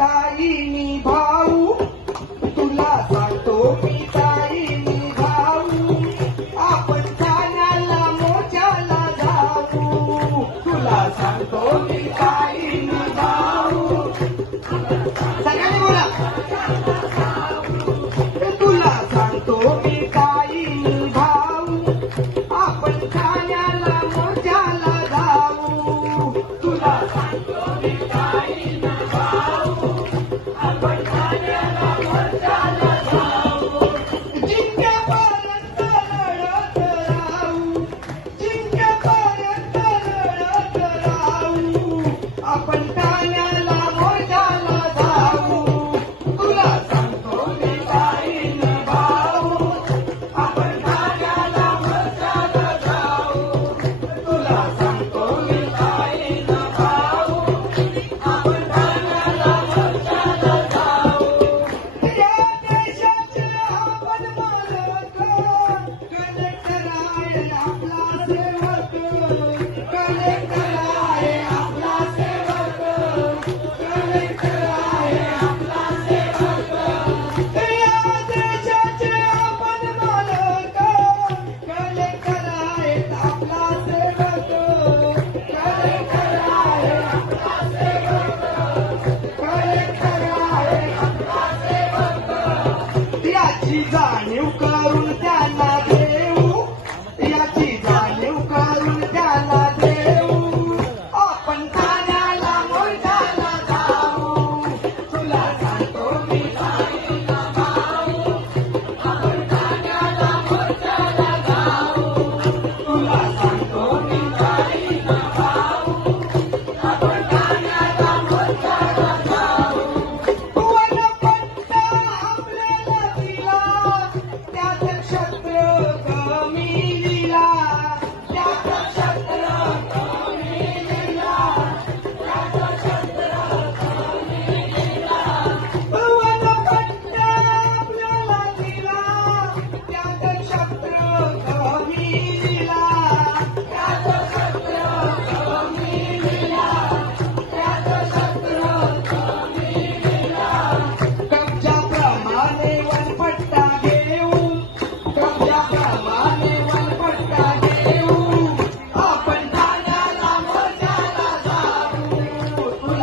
ताईनी भाऊ तुला सांगतो मी ताईनी भाऊ. आपण ठाण्याला जाऊ. तुला सांगतो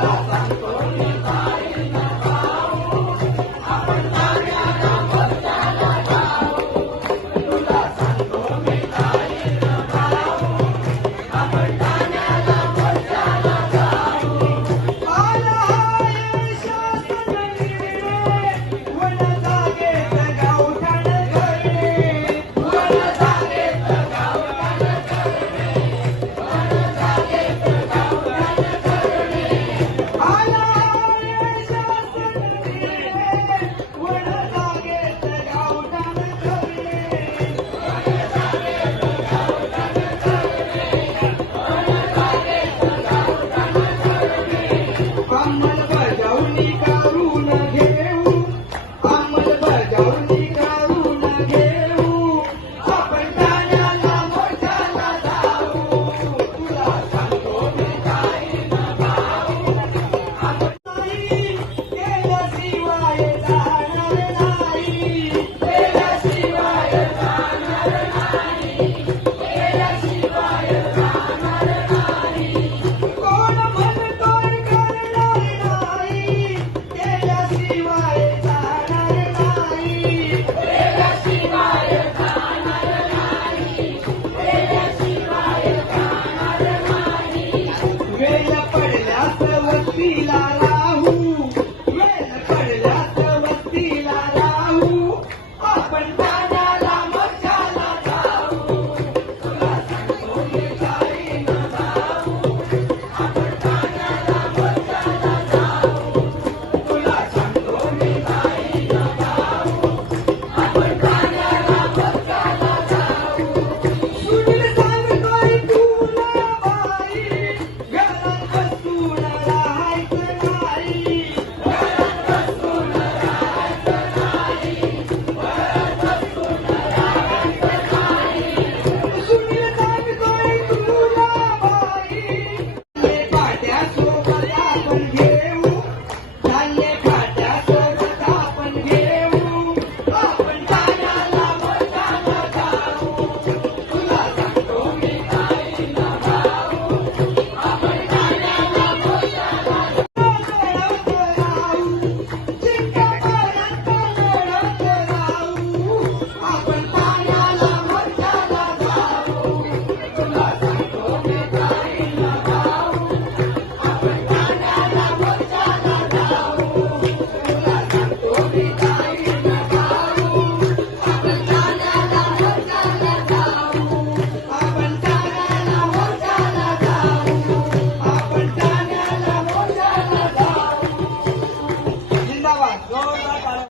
好来